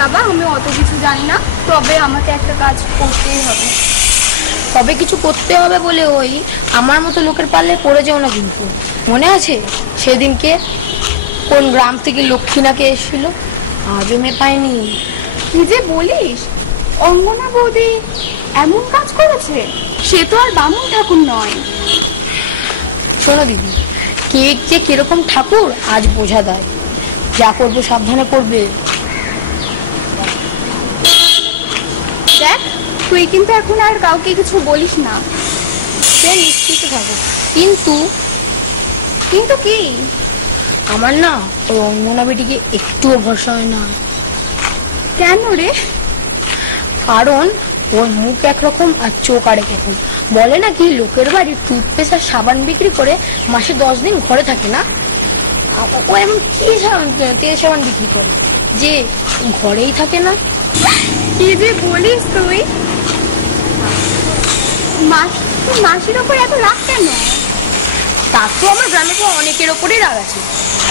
বাবা, আমি অত কিছু জানি না, তবে আমাকে একটা কাজ করতেই হবে। তবে কিছু করতে হবে বলে ওই আমার মতো লোকের পাল্লে পড়ে যেও না কিন্তু। মনে আছে সেদিনকে কোন গ্রাম থেকে লক্ষ্মীনাকে এসেছিল, আজও মেয়ে পায়নি। কি যে বলিস, অঙ্গনা বৌদি এমন কাজ করেছে? সে তো আর বামুন ঠাকুর নয়। শোনো দিদি, কে যে কিরকম ঠাকুর আজ বোঝা দেয়। যা করবো সাবধানে করবে। দেখ, তুই কিন্তু এখন আর কাউকে কিছু বলিস না। সে নিশ্চিত থাকো। কিন্তু কিন্তু কি? আমার না ওই অঙ্গনা বেটিকে একটুও ভরসা হয় না। কেন রে? কারণ ওর মুখ একরকম আর চোখ আরেক রকম। বলে নাকি লোকের বাড়ি টুথপেস্ট আর সাবান বিক্রি করে মাসে 10 দিন ঘরে থাকে না। ও এমন কি তেল সাবান বিক্রি করে যে ঘরেই থাকে না? কি যে বলিস তুই? মাসির ওপর এত রাগ কেন? তার তো আমার গ্রামে তো অনেকের ওপরেই রাগ আছে,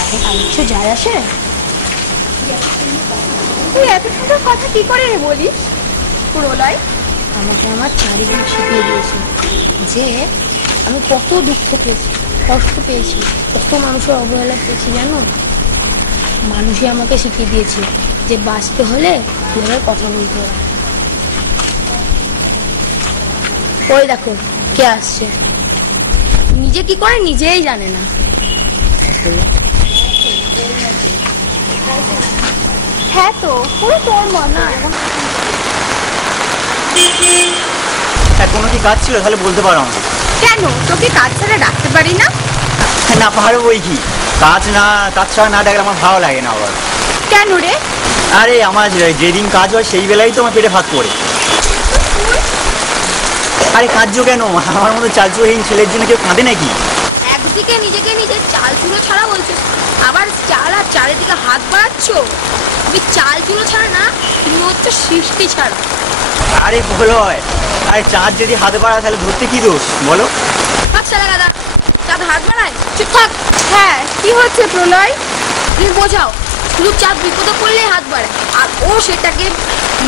এখন আর কিছু যায় আসে? তুই এত সুন্দর কথা কি করে বলিস প্রলয়? আমাকে আমার চারিদিন শিখিয়ে দিয়েছে যে আমি কত দুঃখ পেয়েছি, কষ্ট পেয়েছি, কত মানুষের অবহেলা পেয়েছি জানো। মানুষই আমাকে শিখিয়ে দিয়েছে যে বাঁচতে হলে কিভাবে কথা বলতে হয়। ওই দেখো কে আসছে, নিজে কি করে নিজেই জানে না। হ্যাঁ তো, পুরো তোর মনে। কোনো কি কাজ ছিল তাহলে বলতে পারো আমাকে। কেন, তোকে কাজ ছাড়া ডাকতে পারি না? না পারো বই কি, কাজ ছাড়া না ডাকলে আমার ভালো লাগে না আবার। কেন রে? আরে আমার যেদিন কাজ হয় সেই বেলায় তো আমার পেটে ভাত পড়ে। আরে কার্য কেন, আমার মতো চালচুরহীন ছেলের জন্য কেউ কাঁদে নাকি? একদিকে নিজেকে নিজে চাল চুলো ছাড়া বলছো, আবার চাল আর চারিদিকে হাত বাড়াচ্ছ। তুমি চাল চুলো ছাড়া না, তুমি হচ্ছে সৃষ্টি ছাড়া। আরে বলো, আরে চাঁদ যদি হাতে বাড়ায় তাহলে ধরতে কি দোষ বলো? চালা গাদা, চাঁদ হাত বাড়ায়? চুপ থাক। হ্যাঁ, কি হচ্ছে প্রলয়? তুমি বোঝাও, শুধু চাঁদ বিপদে পড়লে হাত বাড়ায়, আর ও সেটাকে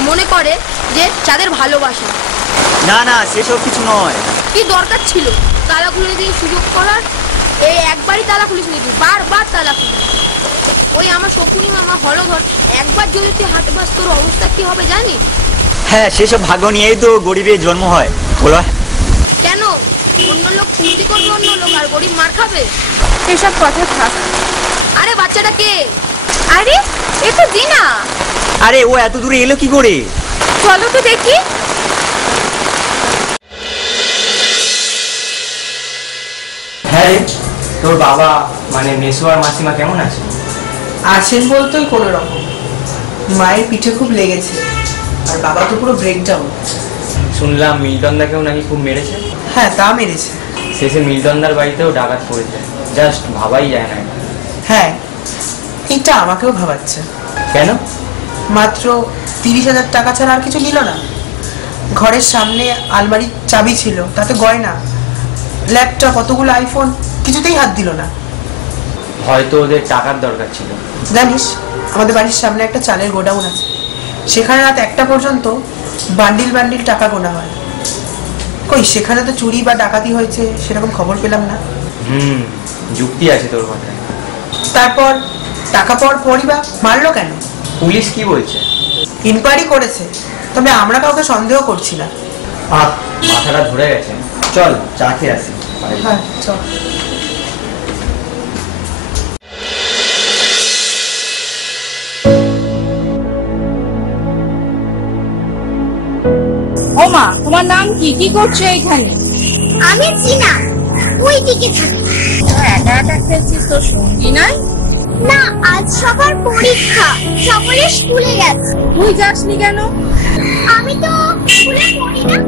মনে করে যে চাঁদের ভালোবাসা। না না, সেসব কিছু নয়। কি দরকার ছিল তালা খুলে দিয়ে সুযোগ করার? এই একবারই তালা খুলিস নাকি, বারবার তালা খুলিস? ওই আমার শকুনি মামা হলধর একবার যদি তুই হাতে বাস, তোর অবস্থা কি হবে জানিস? হ্যাঁ, সেসব ভাগ্য নিয়েই তো গরিবের জন্ম হয় বলো। কেন অন্য লোক ফুর্তি করবে, অন্য লোক আর গরিব মার খাবে? এসব কথা থাক। আরে বাচ্চাটা কে? আরে এ তো দিনা। আরে ও এত দূরে এলো কি করে? চলো তো দেখি। হ্যাঁ, তোর বাবা মানে মেসো আর মাসিমা কেমন আছে? আছেন বলতেই কোনো রকম। মায়ের পিঠে খুব লেগেছে, আর বাবা তো পুরো ব্রেকডাউন। শুনলাম মিল্টনদাকেও নাকি খুব মেরেছে। হ্যাঁ, তা মেরেছে। শেষে মিল্টনদার বাড়িতেও ডাকাত পড়েছে, জাস্ট ভাবাই যায় না। হ্যাঁ, এটা আমাকেও ভাবাচ্ছে। কেন? মাত্র 30,000 টাকা ছাড়া আর কিছু নিল না। ঘরের সামনে আলমারির চাবি ছিল, তাতে গয়না, ল্যাপটপ, কতগুলো আইফোন, কিছুতেই হাত দিল না। হয়তো ওদের টাকার দরকার ছিল। জানিস, আমাদের বাড়ির সামনে একটা চালের গোডাউন আছে, সেখানে রাত 1টা পর্যন্ত বান্ডিল বান্ডিল টাকা গোনা হয়। কই সেখানে তো চুরি বা ডাকাতি হয়েছে সেরকম খবর পেলাম না। যুক্তি আছে তোর কথায়। তারপর টাকা পাওয়ার পরই বা মারলো কেন? পুলিশ কি বলছে? ইনকোয়ারি করেছে, তবে আমরা কাউকে সন্দেহ করছি না। মাথাটা ধরে গেছে, চল চা খেয়ে আসি। হ্যাঁ চল। ও মা, তোমার নাম কি? কি করছো এখানে? আমি চিনা, ওই দিকে থাকি। একা একা খেলছিস, তোর সঙ্গী নাই? না, আজ সবার পরীক্ষা, সকলে স্কুলে গেছে। তুই যাসনি কেন? আমি তো স্কুলে পড়ি না।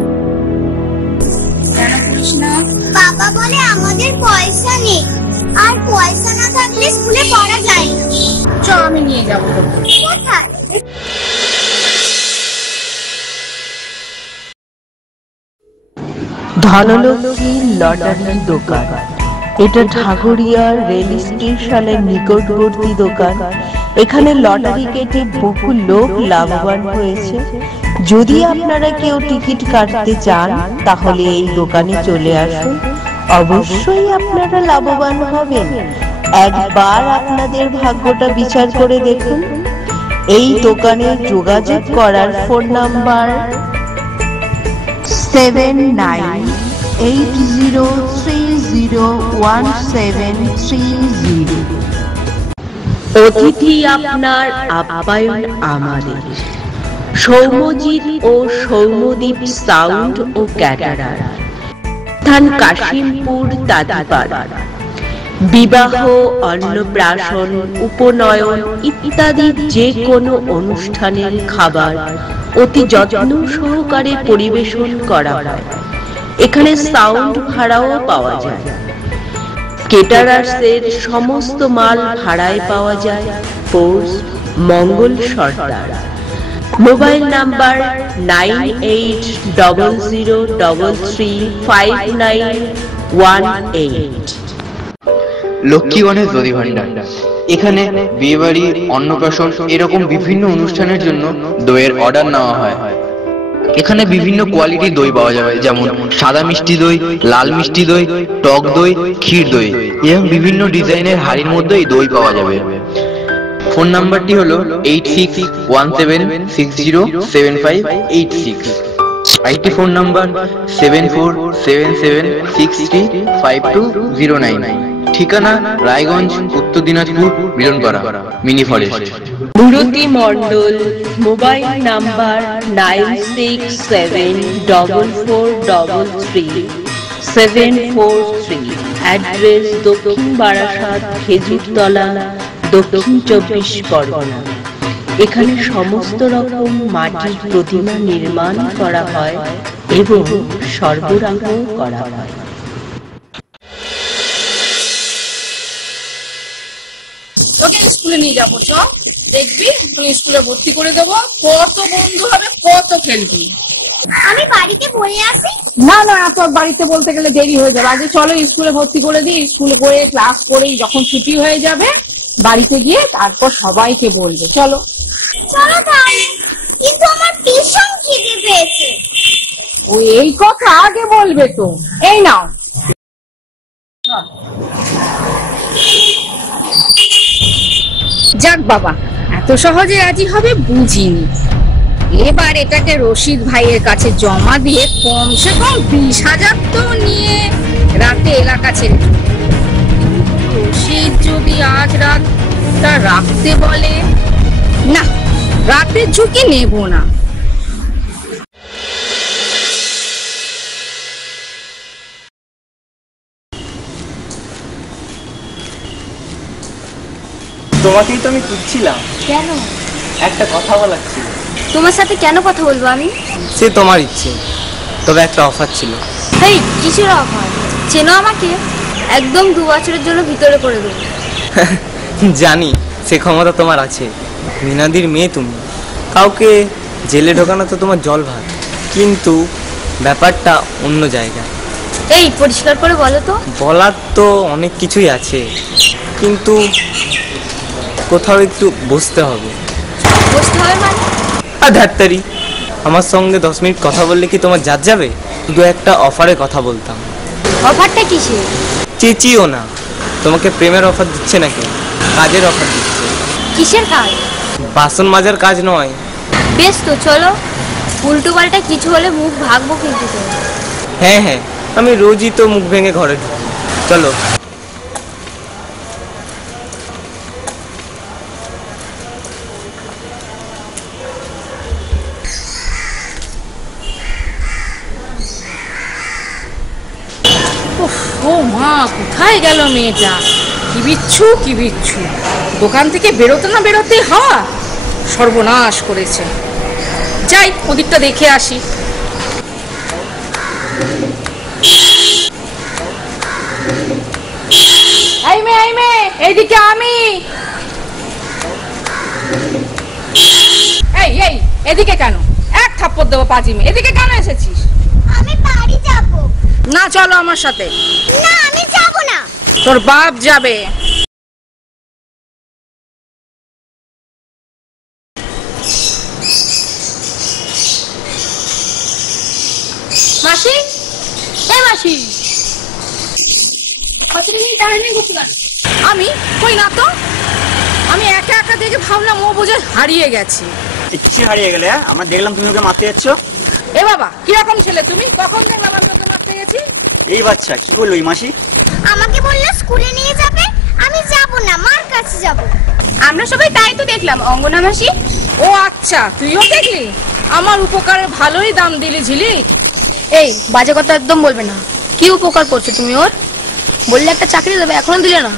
কেন পড়িস না? বাবা বলে আমাদের পয়সা নেই, আর পয়সা না থাকলে স্কুলে পড়া যায় না। চ, আমি নিয়ে যাবো তোকে। কোথায়? ধনলক্ষ্মী লটারি দোকান। এটা ঠাকুরিয়া রেল স্টেশনের নিকটবর্তী দোকান। এখানে লটারি কেটে বহু লোক লাভবান হয়েছে। যদি আপনারা কেউ টিকিট কাটতে চান তাহলে এই দোকানে চলে আসুন, অবশ্যই আপনারা লাভবান হবেন। একবার আপনাদের ভাগ্যটা বিচার করে দেখুন। এই দোকানে যোগাযোগ করার ফোন নাম্বার 7980301730। অতিথি আপনার, আপ্যায়ন আমাদের। সৌম্যজিৎ ও সৌম্যদীপ সাউন্ড ও ক্যাটারার, স্থান কাশিমপুর তাঁতিপাড়া। বিবাহ, অন্নপ্রাশন, উপনয়ন ইত্যাদি যে কোনো অনুষ্ঠানের খাবার অতি যত্ন সহকারে পরিবেশন করা হয়। এখানে সাউন্ড ভাড়াও পাওয়া যায়। কেটারার্সের সমস্ত মাল ভাড়ায় পাওয়া যায়। Post Mangal Sardar. Mobile number 9800335918। Lakshmi Ganesh Dadhi Bhandar. এখানে বিয়েবাড়ি, অন্নপ্রাশন এরকম বিভিন্ন অনুষ্ঠানের জন্য দইয়ের অর্ডার নেওয়া হয়। এখানে বিভিন্ন কোয়ালিটির দই পাওয়া যাবে, যেমন সাদা মিষ্টি দই, লাল মিষ্টি দই, টক দই, ক্ষীর দই এবং বিভিন্ন ডিজাইনের হাড়ির মধ্যে এই দই পাওয়া যাবে। ফোন নাম্বারটি হলো 8617607586। IT phone number 7477635209। ঠিকানা Raiganj, Uttar Dinajpur, Biranpara, mini forest. Murti Mondal. Mobile number 9674433743। Address Dakshin Barasat, Khejurtala, দক্ষিণ 24 পরগনা। এখানে সমস্ত রকম মাটির প্রতিমা নির্মাণ করা হয় এবং সরবরাহ করা হয়। তোকে স্কুলে নিয়ে যাবো, চ দেখবি তুমি স্কুলে ভর্তি করে দেবো। কত বন্ধু হবে, কত খেলবি। আমি বাড়িতে বলে আসি। না না, তোর বাড়িতে বলতে গেলে দেরি হয়ে যাবে। আগে চলো স্কুলে ভর্তি করে দিই। স্কুলে করে ক্লাস করেই যখন ছুটি হয়ে যাবে বাড়িতে গিয়ে তারপর সবাইকে বলবে। চলো চলো তাহলে। কিন্তু আমার ভীষণ খিদে পেয়েছে। ও এই কথা আগে বলবে তো। এই নাও। যাক বাবা, এত সহজে রাজি হবে বুঝিনি। এবার এটাকে রশিদ ভাইয়ের কাছে জমা দিয়ে কমসে কম 20,000 তো নিয়ে রাতে এলাকা ছেড়ে। রশিদ যদি আজ রাতটা রাখতে বলে, না, রাতের ঝুঁকি নেব না। তোমাকেই তো আমি খুঁজছিলাম। কেন? একটা কথা বলার ছিল। তোমার সাথে কেন কথা বলবো আমি? সে তোমার ইচ্ছে, তবে একটা অফার ছিল। এই কিসের অফার? চেনো আমাকে? একদম 2 বছরের জন্য ভিতরে করে দেবো। জানি সে ক্ষমতা তোমার আছে। মিনাদির মেয়ে তুমি, কাউকে জেলে ঢোকানো তো তোমার জল ভাত, কিন্তু ব্যাপারটা অন্য জায়গায়। এই পরিষ্কার করে বলো তো। বলার তো অনেক কিছুই আছে, কিন্তু কোথাও একটু বসতে হবে। বসতে হবে মানে? ধাত্তারি, আমার সঙ্গে 10 মিনিট কথা বললে কি তোমার জাত যাবে? শুধু একটা অফারে কথা বলতাম। অফারটা কিসের? চেঁচিও না। তোমাকে প্রেমের অফার দিচ্ছে নাকি? কাজের অফার দিচ্ছে। কিসের কাজ? বাসন মাজার কাজ নয়। বেশ তো, চলো। উল্টো পাল্টা কিছু হলে মুখ ভাগবো কিন্তু। হ্যাঁ হ্যাঁ, আমি রোজই তো মুখ ভেঙে ঘরে ঢুকি। চলো। ও মা, কোথায় গেল মেয়েটা? কি বিচ্ছু কি বিচ্ছু, দোকান থেকে বেরোতে না বেরোতে হাওয়া সর্বনাশ করেছে। যাই ওদিকটা দেখে আসি। এই মেয়ে, এইদিকে আমি। এই এই এদিকে কেন? এক থাপ্পড় দেবো পাজি মেয়ে। এদিকে কেন এসেছিস? আমি বাড়ি যাব। না, চলো আমার সাথে। না, আমি যাব না। তোর বাপ যাবে। মাসি, এই মাসি, আমি কই না তো, আমি একা একা দেখে ভাবলাম ও বোঝে হারিয়ে গেছে। কিসে হারিয়ে গেলে? আমার দেখলাম তুমি ওকে মারতে যাচ্ছ। এ বাবা, কিরকম ছেলে তুমি? কখন দেখলাম আমি ওকে মারতে গেছি? এই বাচ্চা কি বললো এই মাসি? আমাকে বললো স্কুলে নিয়ে যাবে, আমি যাব না, মার কাছে যাব। আমরা সবাই তাই তো দেখলাম অঙ্গনা মাসি। ও আচ্ছা, তুইও দেখলি? আমার উপকারের ভালোই দাম দিলি ঝিলিক। এই বাজে কথা একদম বলবে না। কি উপকার করছো তুমি ওর? বললে একটা চাকরি দেবে, এখনো দিলে না।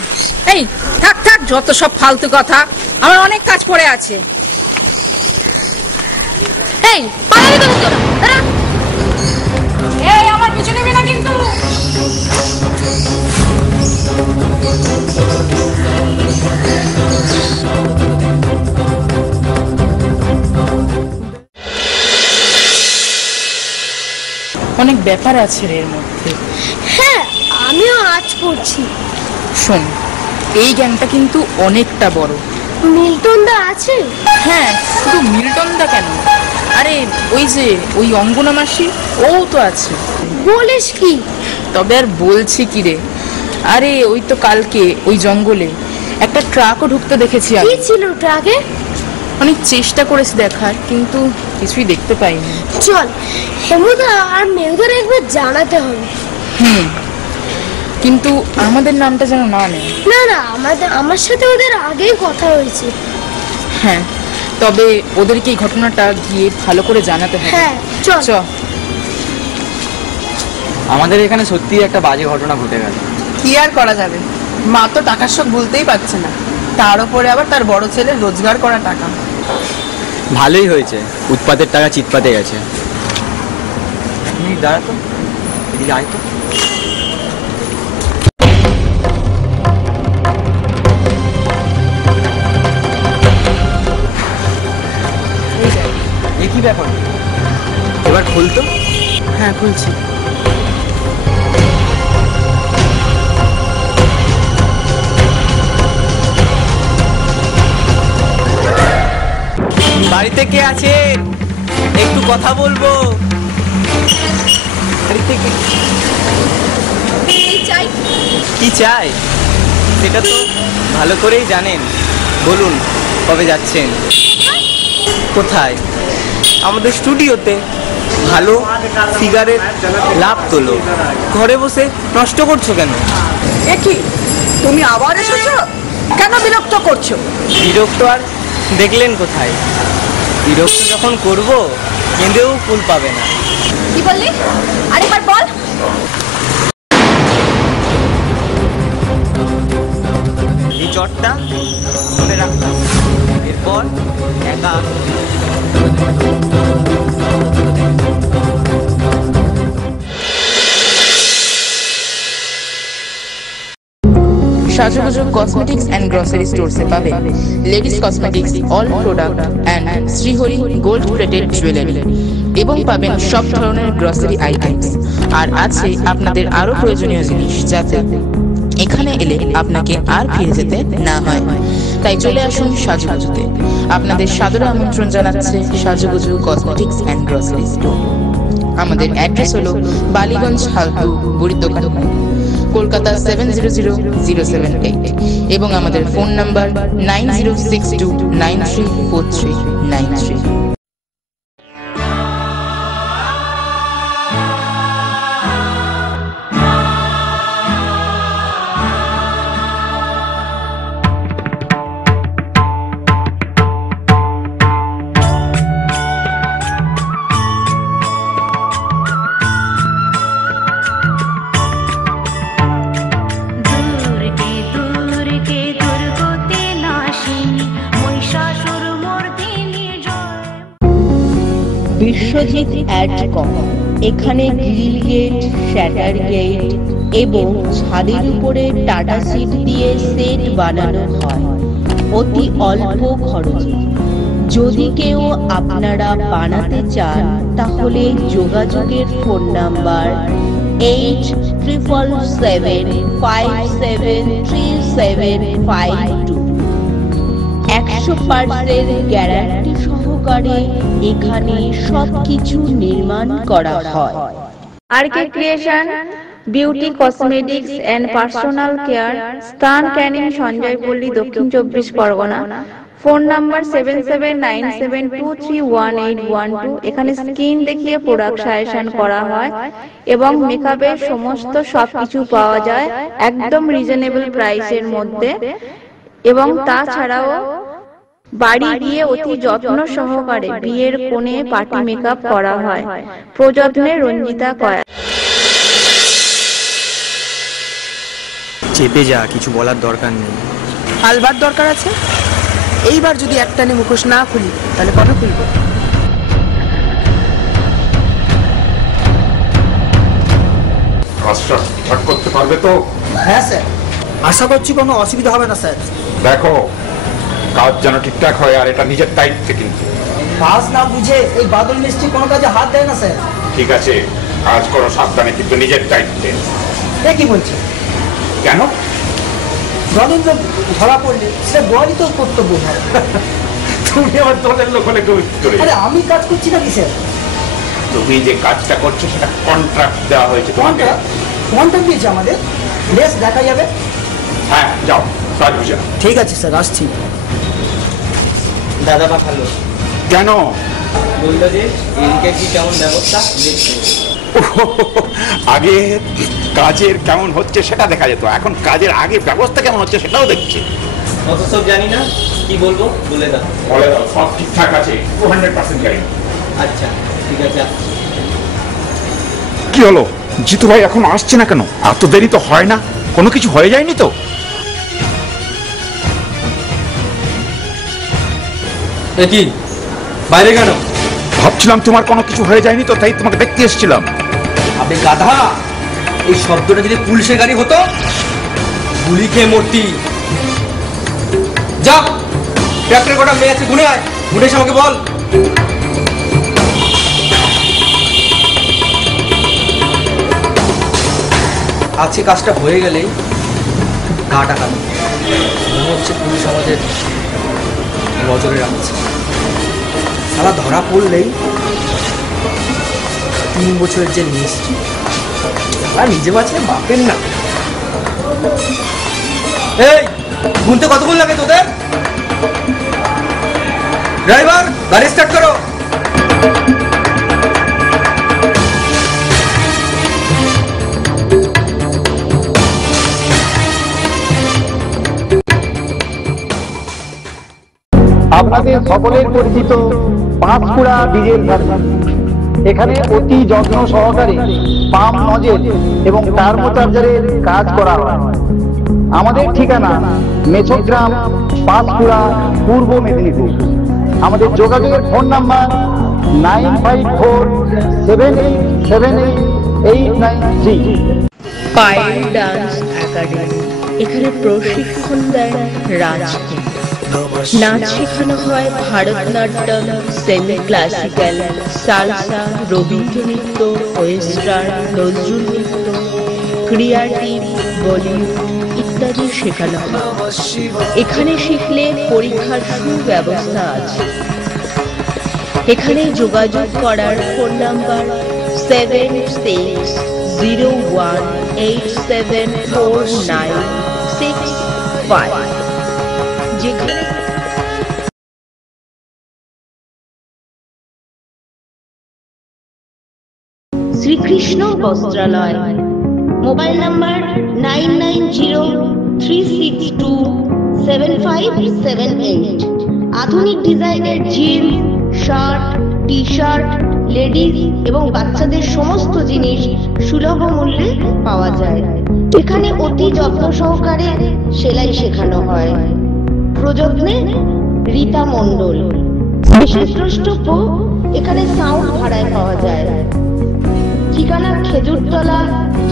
এই থাক থাক, যত সব ফালতু কথা, আমার অনেক কাজ পড়ে আছে। এই পালাবি কেন তোরা? দাঁড়া। এই আমার পিছনে নেবে না কিন্তু। অনেক ব্যাপার আছে এর মধ্যে। হ্যাঁ, আমিও আজ করছি। শোন, এই গ্যাংটা কিন্তু অনেকটা বড়। মিল্টন দা আছে? হ্যাঁ, শুধু মিল্টন দা কেন, আরে ওই যে ওই অঙ্গনা মাসি, ও তো আছে। বলিস কি? তবে আর বলছি কি রে, আরে ওই তো কালকে ওই জঙ্গলে একটা ট্রাকও ঢুকতে দেখেছি কি আমি। ছিল ট্রাকে? অনেক চেষ্টা করেছি দেখার, কিন্তু কিছুই দেখতে পাইনি। চল হেমুদা আর মেঘুদার একবার জানাতে হবে। কিন্তু আমাদের নামটা যেন না নেয়। না না, আমার সাথে ওদের আগেই কথা হয়েছে। হ্যাঁ, তবে ওদেরকে এই ঘটনাটা গিয়ে ভালো করে জানাতে হবে। হ্যাঁ চল। চল। আমাদের এখানে সত্যি একটা বাজে ঘটনা ঘটে গেল। কি আর করা যাবে, মা তো টাকার শখ ভুলতেই পারছে না, তার উপরে আবার তার বড় ছেলে রোজগার করা টাকা। ভালোই হয়েছে, উৎপাতের টাকা চিৎপাতে গেছে। দাঁড়া তো, এদিকে আয় তো। কি ব্যাপার, এবার খুলতো? হ্যাঁ খুলছি। বাড়িতে কে আছে? একটু কথা বলবো। বাড়িতে কি চাই সেটা তো ভালো করেই জানেন। বলুন কবে যাচ্ছেন? কোথায়? আমাদের স্টুডিওতে। ভালো ফিগারের লাভ তোলো, ঘরে বসে নষ্ট করছো কেন? কি তুমি আবার এসেছো? কেন বিরক্ত করছো? বিরক্ত আর দেখলেন কোথায়? বিরক্ত যখন করব কেঁদেও ফুল পাবে না। কি বললি? আরেকবার বল। এই চটটা মনে রাখলাম, এরপর একা। সাজুগুজু কসমেটিক্স অ্যান্ড গ্রসারি স্টোরসে পাবেন ladies cosmetics, all product and Shrihari gold plated jewellery, এবং পাবেন সব ধরনের গ্রসারি আইটেমস। আর আছে আপনাদের আরো প্রয়োজনীয় জিনিস, যাতে এখানে এলে আপনাকে আর ফিরে যেতে না হয়। তাই চলে আসুন সাজুগুজুতে। আপনাদের সাদরে আমন্ত্রণ জানাচ্ছে সাজুগুজু কসমেটিক্স অ্যান্ড গ্রসারি স্টোর। আমাদের অ্যাড্রেস হলো বালিগঞ্জ হালতু বুড়ির দোকান, কলকাতা 700078, এবং আমাদের ফোন নাম্বার 9062934393। বিশ্বজিৎ অ্যাড কম। এখানে গ্রিল গেট, শ্যাটার গেট এবং ছাদের উপরে টাটা সিট দিয়ে সেট বানানো হয় অতি অল্প খরচে। যদি কেউ আপনারা বানাতে চান তাহলে যোগাযোগের ফোন নাম্বার 8377573752। 100% গ্যারান্টি সহকারে এখানে সবকিছু নির্মাণ করা হয়। RK creation, beauty cosmetics and personal care, স্থান ক্যানিং, সঞ্জয়পল্লী, দক্ষিণ 24 পরগনা। Phone number 7797231812। এখানে স্কিন দেখিয়ে প্রোডাক্ট সাজেশন করা হয় এবং মেকআপের সমস্ত সবকিছু পাওয়া যায় একদম রিজনেবল প্রাইসের মধ্যে। এবং তাছাড়াও বাড়ি গিয়ে অতি যত্ন সহকারে বিয়ের কোণে পার্টি মেকআপ করা হয়। প্রযত্নে রঞ্জিতা কয়া। চেপে যা, কিছু বলার দরকার নেই। আলবার দরকার আছে। এইবার যদি একটানে মুখোশ না খুলি তাহলে কবে খুলবো? কাজটা ঠিকঠাক করতে পারবে তো? হ্যাঁ স্যার, আশা করছি কোনো অসুবিধা হবে না স্যার। দেখো কাজ যেন ঠিকঠাক হয়, আর এটা নিজের দায়িত্বে কিন্তু। কাজ না বুঝে এই বাদল মিস্ত্রি কোনো কাজে হাত দেয় না স্যার। ঠিক আছে, কাজ করো সাবধানে, কিন্তু নিজের দায়িত্বে। কি বলছে? কেন? রবীন্দ্র ধরা পড়লে সেটা গোয়ালি তো কর্তব্য হয়। তুমি আমার দলের লোক হলে কেউ করে? আরে আমি কাজ করছি নাকি স্যার? তুমি যে কাজটা করছো সেটা কন্ট্রাক্ট দেওয়া হয়েছে তোমাকে। কন্ট্রাক্ট দিয়েছে আমাদের, বেশ দেখা যাবে। হ্যাঁ যাও, কাজ বুঝে নাও। ঠিক আছে স্যার, আসছি। দাদা পাঠালো। কেন? বললো যে এদিকে কি কেমন ব্যবস্থা দেখছে। আগে কাজের কেমন হচ্ছে সেটা দেখা যেত, এখন কাজের আগে ব্যবস্থা কেমন হচ্ছে সেটাও দেখছে। অত সব জানি না, কি বলবো বলে দাও। বলে দাও সব ঠিকঠাক আছে, 200% জানি। আচ্ছা ঠিক আছে। কি হলো জিতু ভাই এখন আসছে না কেন? এত দেরি তো হয় না, কোনো কিছু হয়ে যায়নি তো? কি বাইরে কেন? ভাবছিলাম তোমার কোনো কিছু হয়ে যায়নি তো, তাই তোমাকে দেখতে এসেছিলাম। আবে গাধা, এই শব্দটা যদি পুলিশের গাড়ি হতো গুলি খেয়ে মরতি। যা ট্রাক্টর কটা মেয়ে আছে, গুনে আয়, গুনে এসে আমাকে বল। আজকে কাজটা হয়ে গেলেই গা টাকা মনে হচ্ছে পুলিশ আমাদের নজরে রাখছে। সারা ধরা পড়লেই 3 বছরের যে মিস্ত্রি, আর নিজে বাঁচলে বাপের না। এই গুনতে কতক্ষণ লাগে তোদের? ড্রাইভার গাড়ি স্টার্ট করো। আপনাদের সকলের পরিচিত পাঁচকুড়া ডিজেল সার্ভিস। এখানে অতি যত্ন সহকারে পাম্প, নজেল এবং টার্বোচার্জারের কাজ করা হয়। আমাদের ঠিকানা মেছোগ্রাম, পাঁচকুড়া, পূর্ব মেদিনীপুর। আমাদের যোগাযোগের phone number 9547878893। Payel dance academy, এখানে প্রশিক্ষণ দেন রাজকে। নাচ শেখানো হয় Bharatanatyam, semi classical, salsa, Rabindra নৃত্য, ওয়েস্টার্ন, নজরুল নৃত্য, ক্রিয়েটিভ, বলিউড ইত্যাদি শেখানো হয়। এখানে শিখলে পরীক্ষার সুব্যবস্থা আছে। এখানে যোগাযোগ করার ফোন নাম্বার 7601874965, যেখানে শ্রীকৃষ্ণ বস্ত্রালয়। Mobile number 9903627578। আধুনিক ডিজাইনের jeans, shirt, T shirt, ladies এবং বাচ্চাদের সমস্ত জিনিস সুলভ মূল্যে পাওয়া যায়। এখানে অতি যত্ন সহকারে সেলাই শেখানো হয়। প্রযত্নে রীতা মণ্ডল। বিশেষ দ্রষ্টব্য, এখানে সাউন্ড ভাড়ায় পাওয়া যায়। ঠিকানা খেজুরতলা,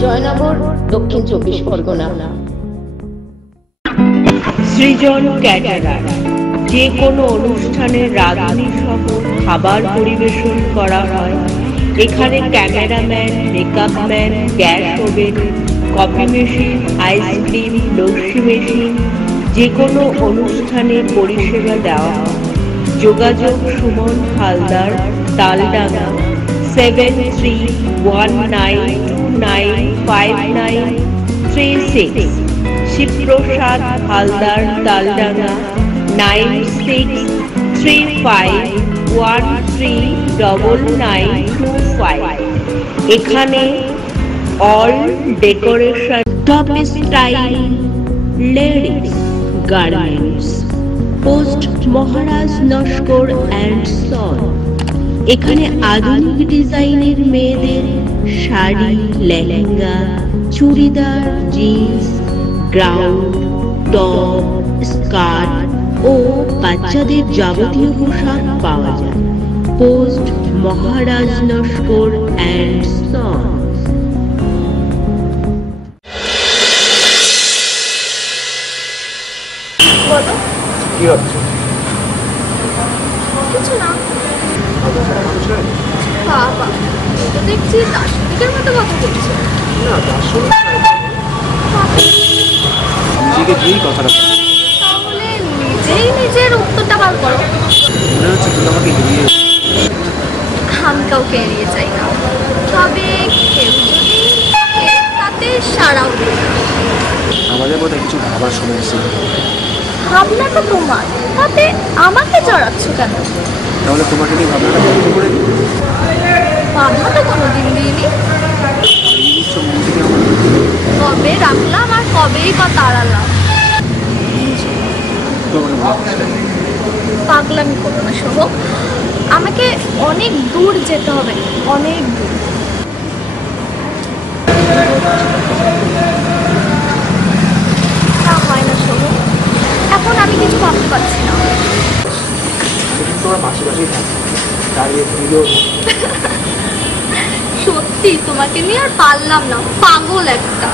জয়নগর, দক্ষিণ 24 পরগনা। সৃজন ক্যাটারার, যে কোনো অনুষ্ঠানে রাঁধুনি সহ খাবার পরিবেশন করা হয়। এখানে cameraman, makeupman, gas oven, coffee machine, ice cream, lassi machine, যে কোনো অনুষ্ঠানে পরিষেবা দেওয়া হয়। যোগাযোগ সুমন হালদার, তালডাঙ্গা 7319295936 শিবপ্রসাদ হালদার তালডাঙ্গা 9635139925 এখানে all decoration top style ladies garments post Maharaj Naskar and son. এখানে আধুনিক ডিজাইনের মেয়েদের sari, lehenga, churidar, jeans, ground, top, skirt ও বাচ্চাদের যাবতীয় পোশাক পাওয়া যায়। Post Maharaj Naskar and son. বলো কি হচ্ছে? কিছু না। বাবা তো দেখছি দার্শনিকের মতো কথা বলছে। না দার্শনিক নিজেকে দিয়েই কথাটা তাহলে নিজেই নিজের উত্তরটা বার করো। মনে হচ্ছে তুমি আমাকে এড়িয়ে আমি কাউকে এড়িয়ে যাই না, তবে কেউ যদি থাকে তাতে সারাও দিই না। আমাদের মধ্যে কিছু ভাবার সময় এসে ভাবনা তো তোমার, তাতে আমাকে জড়াচ্ছ কেন? তাহলে তোমাকে নিয়ে ভাবনাটা বন্ধ করে দিই। বাধা তো কোনোদিন দিইনি, কবে রাখলাম আর কবেই বা তাড়ালাম। পাগলামি করো না শুভ, আমাকে অনেক দূর যেতে হবে, অনেক দূর। তা হয় না শুভ, এখন আমি কিছু ভাবতে পারছি না। তোমার পাশে পাশেই থাকে দাঁড়িয়ে ভিডিও সত্যি তোমাকে নিয়ে আর পারলাম না, পাগল একটা।